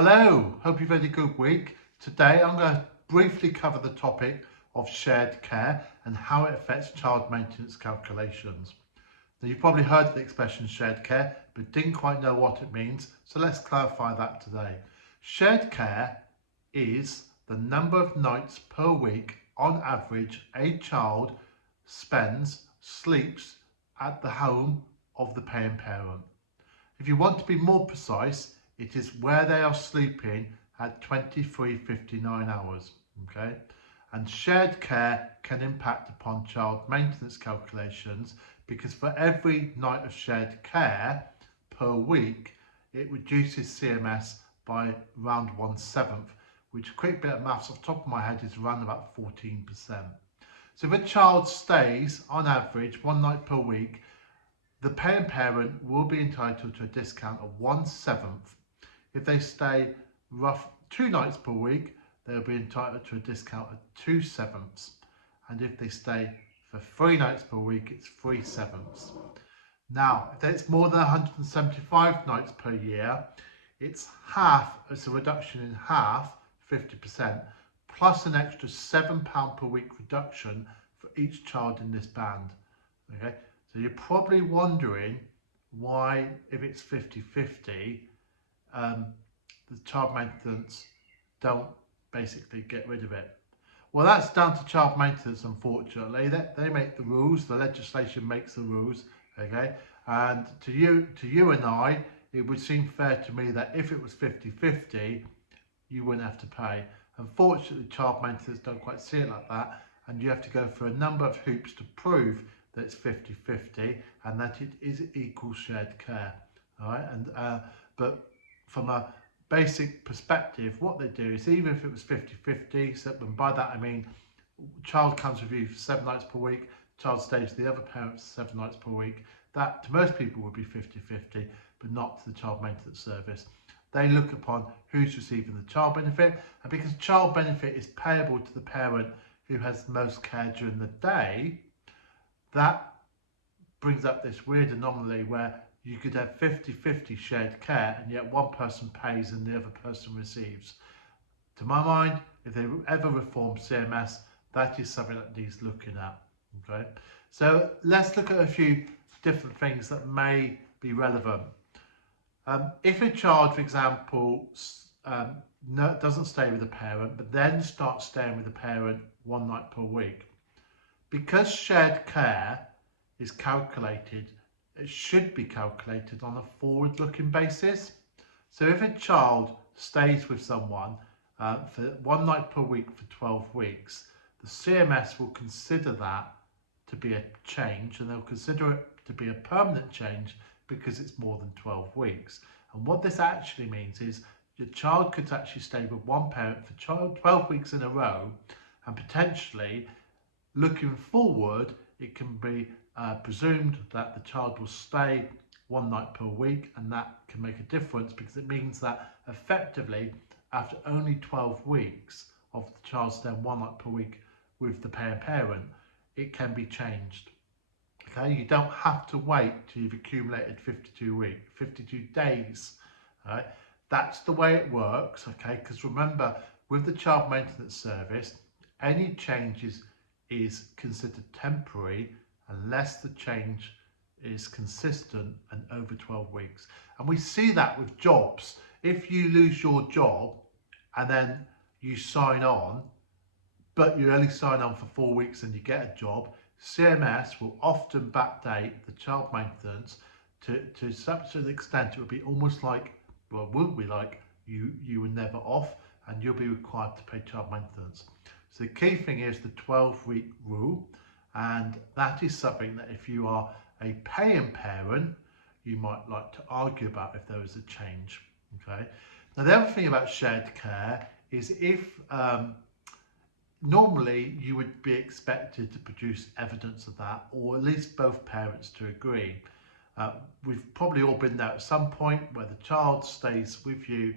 Hello, hope you've had a good week. Today I'm going to briefly cover the topic of shared care and how it affects child maintenance calculations. Now you've probably heard the expression shared care but didn't quite know what it means, so let's clarify that today. Shared care is the number of nights per week on average a child sleeps at the home of the paying parent. If you want to be more precise, it is where they are sleeping at 23:59 hours, okay? And shared care can impact upon child maintenance calculations because for every night of shared care per week, it reduces CMS by around 1/7, which a quick bit of maths off the top of my head is around about 14%. So if a child stays on average one night per week, the paying parent will be entitled to a discount of 1/7. If they stay rough 2 nights per week, they'll be entitled to a discount of 2/7. And if they stay for 3 nights per week, it's 3/7. Now, if it's more than 175 nights per year, it's a reduction in half, 50%, plus an extra £7 per week reduction for each child in this band. Okay, so you're probably wondering why, if it's 50-50, the child maintenance don't basically get rid of it. Well, that's down to child maintenance, unfortunately. They make the rules, the legislation makes the rules, okay? And to you and I, it would seem fair to me that if it was 50-50, you wouldn't have to pay. Unfortunately, child maintenance don't quite see it like that, and you have to go through a number of hoops to prove that it's 50-50 and that it is equal shared care. All right, and but from a basic perspective, what they do is, even if it was 50-50, so, and by that I mean child comes with you for 7 nights per week, child stays with the other parents 7 nights per week, that to most people would be 50-50, but not to the child maintenance service. They look upon who's receiving the child benefit, and because child benefit is payable to the parent who has the most care during the day, that brings up this weird anomaly where you could have 50-50 shared care and yet one person pays and the other person receives. To my mind, if they ever reform CMS, that is something that needs looking at. Okay, so let's look at a few different things that may be relevant. If a child, for example, doesn't stay with a parent but then starts staying with a parent 1 night per week, because shared care is calculated, it should be calculated on a forward-looking basis. So if a child stays with someone for 1 night per week for 12 weeks, the CMS will consider that to be a change, and they'll consider it to be a permanent change because it's more than 12 weeks. And what this actually means is your child could actually stay with one parent for 12 weeks in a row, and potentially looking forward, it can be presumed that the child will stay 1 night per week, and that can make a difference because it means that effectively after only 12 weeks of the child staying 1 night per week with the paying parent, it can be changed. Okay, you don't have to wait till you've accumulated 52 days. All right, that's the way it works. Okay, because remember, with the child maintenance service, any changes is considered temporary unless the change is consistent and over 12 weeks. And we see that with jobs. If you lose your job and then you sign on, but you only sign on for 4 weeks and you get a job, CMS will often backdate the child maintenance to such an extent it would be almost like, well, it would be like you were never off and you'll be required to pay child maintenance. So the key thing is the 12-week rule, and that is something that if you are a paying parent, you might like to argue about if there is a change. Okay. Now the other thing about shared care is if normally you would be expected to produce evidence of that, or at least both parents to agree. We've probably all been there at some point where the child stays with you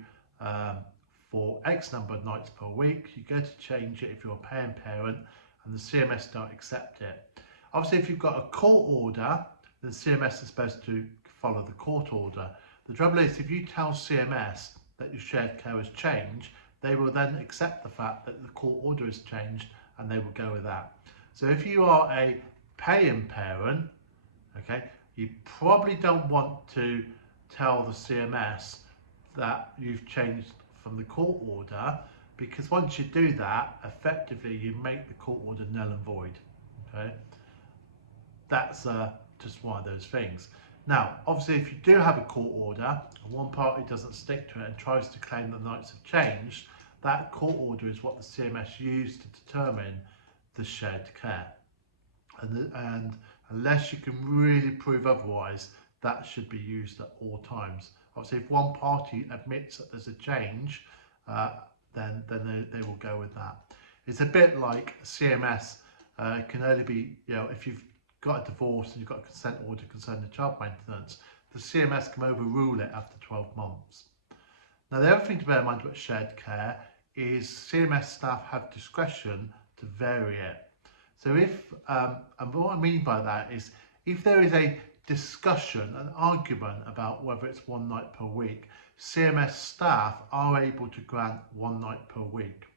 for X number of nights per week. You go to change it if you're a paying parent and the CMS don't accept it. Obviously, if you've got a court order, then CMS is supposed to follow the court order. The trouble is, if you tell CMS that your shared care has changed, they will then accept the fact that the court order has changed and they will go with that. So if you are a paying parent, okay, you probably don't want to tell the CMS that you've changed from the court order, because once you do that, effectively you make the court order null and void. Okay, that's just one of those things. Now, obviously, if you do have a court order and one party doesn't stick to it and tries to claim the nights have changed, that court order is what the CMS used to determine the shared care. And unless you can really prove otherwise, that should be used at all times. Obviously, if one party admits that there's a change, then they will go with that. It's a bit like CMS can only be, if you've got a divorce and you've got a consent order concerning child maintenance, the CMS can overrule it after 12 months. Now, the other thing to bear in mind about shared care is CMS staff have discretion to vary it. So if, and what I mean by that is, if there is a discussion, an argument about whether it's one night per week, CMS staff are able to grant one night per week,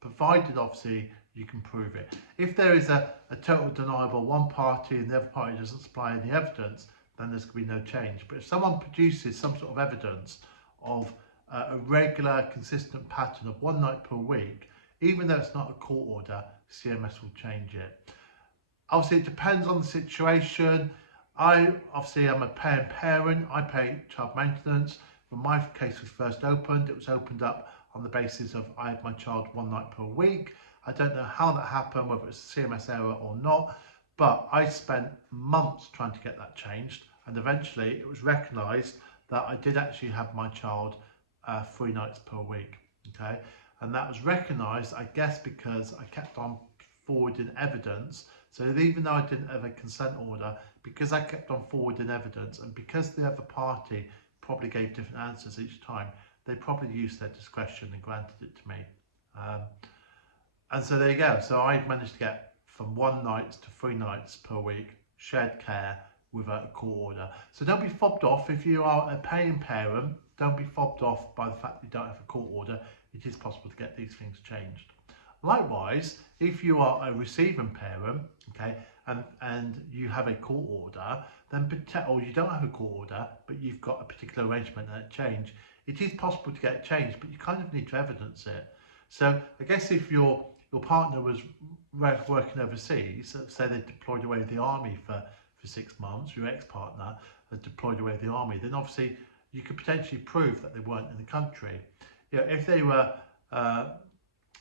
provided obviously you can prove it. If there is a total denial by one party and the other party doesn't supply any evidence, then there's going to be no change. But if someone produces some sort of evidence of a regular, consistent pattern of one night per week, even though it's not a court order, CMS will change it. Obviously, it depends on the situation. I obviously am a paying parent. I pay child maintenance. When my case was first opened, it was opened up on the basis of I had my child one night per week. I don't know how that happened, whether it's a CMS error or not, but I spent months trying to get that changed, and eventually it was recognised that I did actually have my child 3 nights per week. Okay, and that was recognised, I guess, because I kept on forwarding evidence. So even though I didn't have a consent order, because I kept on forwarding evidence, and because the other party probably gave different answers each time, they probably used their discretion and granted it to me. And so there you go. So I managed to get from 1 night to 3 nights per week shared care without a court order. So don't be fobbed off if you are a paying parent. Don't be fobbed off by the fact that you don't have a court order. It is possible to get these things changed. Likewise, if you are a receiving parent, okay, and you have a court order, then or you don't have a court order, but you've got a particular arrangement and a change, it is possible to get changed, but you kind of need to evidence it. So I guess if your partner was working overseas, say they deployed away with the army for 6 months, your ex-partner had deployed away with the army, then obviously you could potentially prove that they weren't in the country. If they were,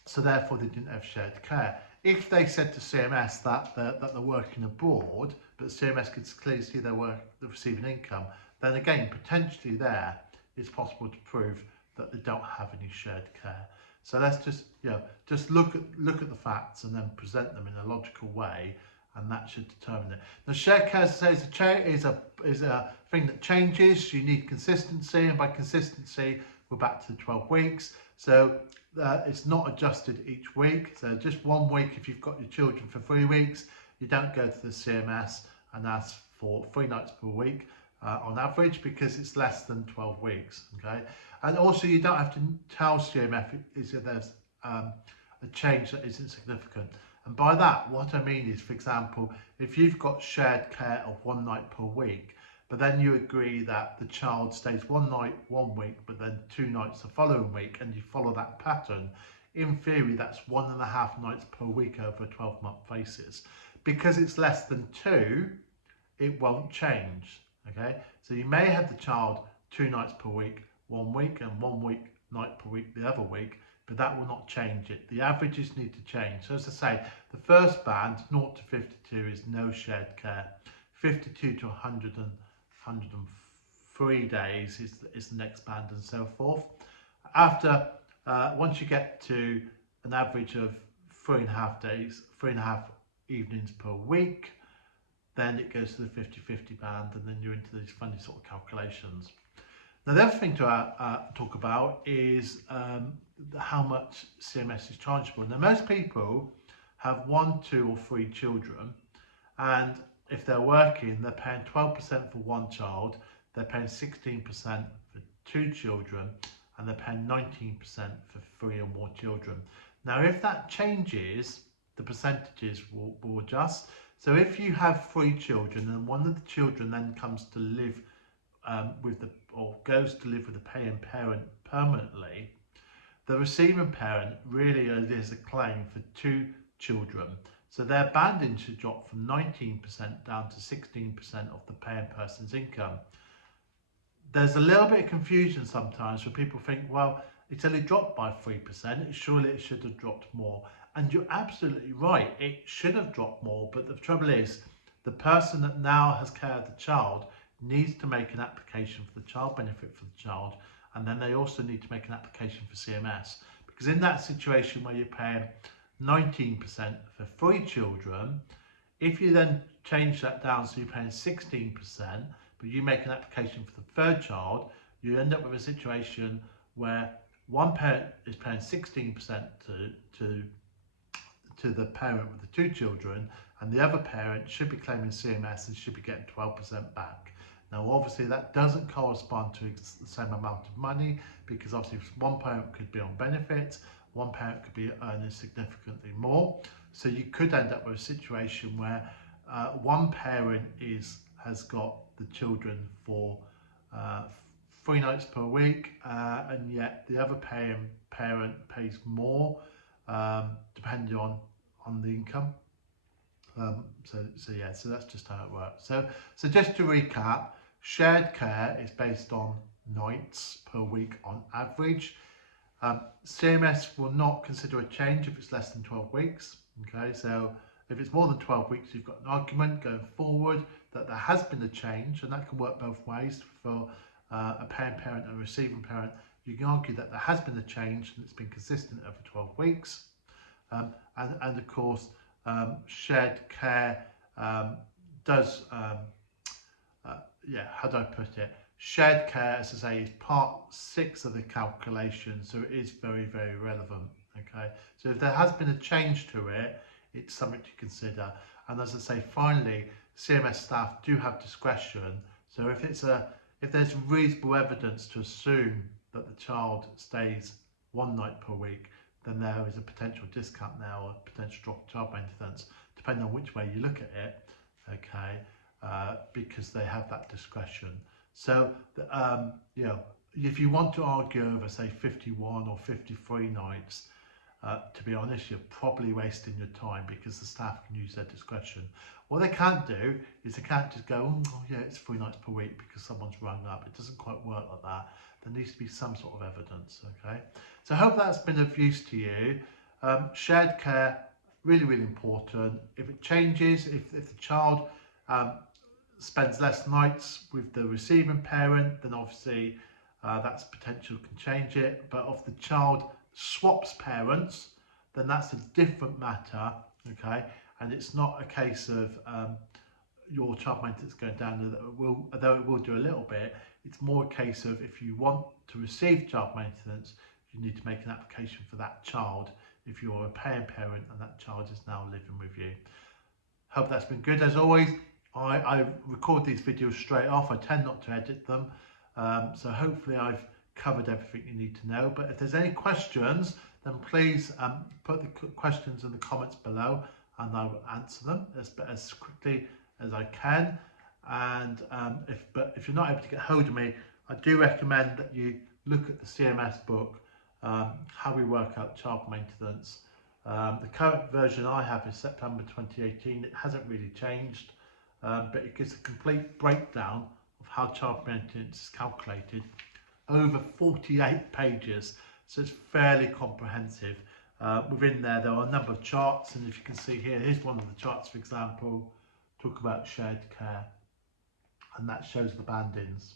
so therefore they didn't have shared care. If they said to CMS that they're working abroad, but CMS could clearly see they're receiving income, then again, potentially there, it's possible to prove that they don't have any shared care. So let's just look at the facts and then present them in a logical way, and that should determine it. Now, shared care, as I say, is a thing that changes. You need consistency, and by consistency, we're back to the 12 weeks. So it's not adjusted each week. So just 1 week, if you've got your children for 3 weeks, you don't go to the CMS and ask for 3 nights per week on average, because it's less than 12 weeks. Okay, and also you don't have to tell CMS if there's a change that isn't significant. And by that, what I mean is, for example, if you've got shared care of 1 night per week, but then you agree that the child stays 1 night 1 week, but then 2 nights the following week, and you follow that pattern, in theory, that's 1.5 nights per week over a 12-month basis. Because it's less than 2, it won't change. Okay, so you may have the child 2 nights per week 1 week, and 1 week night per week the other week, but that will not change it. The averages need to change. So as I say, the first band, 0 to 52, is no shared care. 52 to 103 days is the next band, and so forth. After, once you get to an average of 3.5 days, 3.5 evenings per week, then it goes to the 50-50 band, and then you're into these funny sort of calculations. Now, the other thing to talk about is how much CMS is chargeable. Now, most people have 1, 2 or 3 children, and if they're working, they're paying 12% for 1 child, they're paying 16% for 2 children, and they're paying 19% for 3 or more children. Now, if that changes, the percentages will adjust. So if you have 3 children and one of the children then comes to live goes to live with a paying parent permanently, the receiving parent really is a claim for 2 children. So their banding should drop from 19% down to 16% of the paying person's income. There's a little bit of confusion sometimes where people think, well, it's only dropped by 3%, surely it should have dropped more. And you're absolutely right, it should have dropped more, but the trouble is, the person that now has care of the child needs to make an application for the child benefit for the child, and then they also need to make an application for CMS. Because in that situation where you're paying 19% for 3 children, if you then change that down so you're paying 16%, but you make an application for the 3rd child, you end up with a situation where one parent is paying 16% to the parent with the 2 children, and the other parent should be claiming CMS and should be getting 12% back. Now, obviously, that doesn't correspond to the same amount of money, because obviously one parent could be on benefits, one parent could be earning significantly more. So you could end up with a situation where one parent has got the children for 3 nights per week, and yet the other parent pays more, depending on the income. So that's just how it works. So just to recap, shared care is based on nights per week on average. CMS will not consider a change if it's less than 12 weeks. Okay, so if it's more than 12 weeks, you've got an argument going forward that there has been a change, and that can work both ways for a paying parent and a receiving parent. You can argue that there has been a change and it's been consistent over 12 weeks. And of course, shared care does, how do I put it? Shared care, as I say, is part 6 of the calculation, so it is very, very relevant. Okay, so if there has been a change to it, it's something to consider. And as I say, finally, CMS staff do have discretion. So if there's reasonable evidence to assume that the child stays 1 night per week, then there is a potential discount there, or a potential drop in child maintenance, depending on which way you look at it. Okay, because they have that discretion. So if you want to argue over, say, 51 or 53 nights, to be honest, you're probably wasting your time, because the staff can use their discretion. What they can't do is they can't just go, oh yeah, it's 3 nights per week because someone's rung up. It doesn't quite work like that. There needs to be some sort of evidence. Okay, so I hope that's been of use to you. Shared care, really, really important. If it changes, if the child spends less nights with the receiving parent, then obviously that's potential can change it. But if the child swaps parents, then that's a different matter. Okay, and it's not a case of your child maintenance going down, although it will do a little bit. It's more a case of, if you want to receive child maintenance, you need to make an application for that child if you're a paying parent and that child is now living with you. Hope that's been good. As always, I record these videos straight off. I tend not to edit them. So hopefully I've covered everything you need to know. But if there's any questions, then please put the questions in the comments below, and I will answer them as quickly as I can. And if you're not able to get hold of me, I do recommend that you look at the CMS book, How We Work Out Child Maintenance. The current version I have is September 2018. It hasn't really changed, but it gives a complete breakdown of how child maintenance is calculated over 48 pages. So it's fairly comprehensive. Within there are a number of charts, and if you can see here, here's one of the charts, for example, talk about shared care, and that shows the bandings.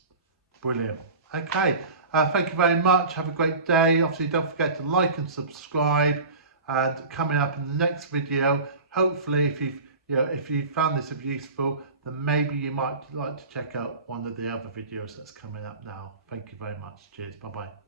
Brilliant. Okay, thank you very much. Have a great day. Obviously, don't forget to like and subscribe. And coming up in the next video, hopefully, if you found this useful, then maybe you might like to check out one of the other videos that's coming up now. Thank you very much. Cheers. Bye bye.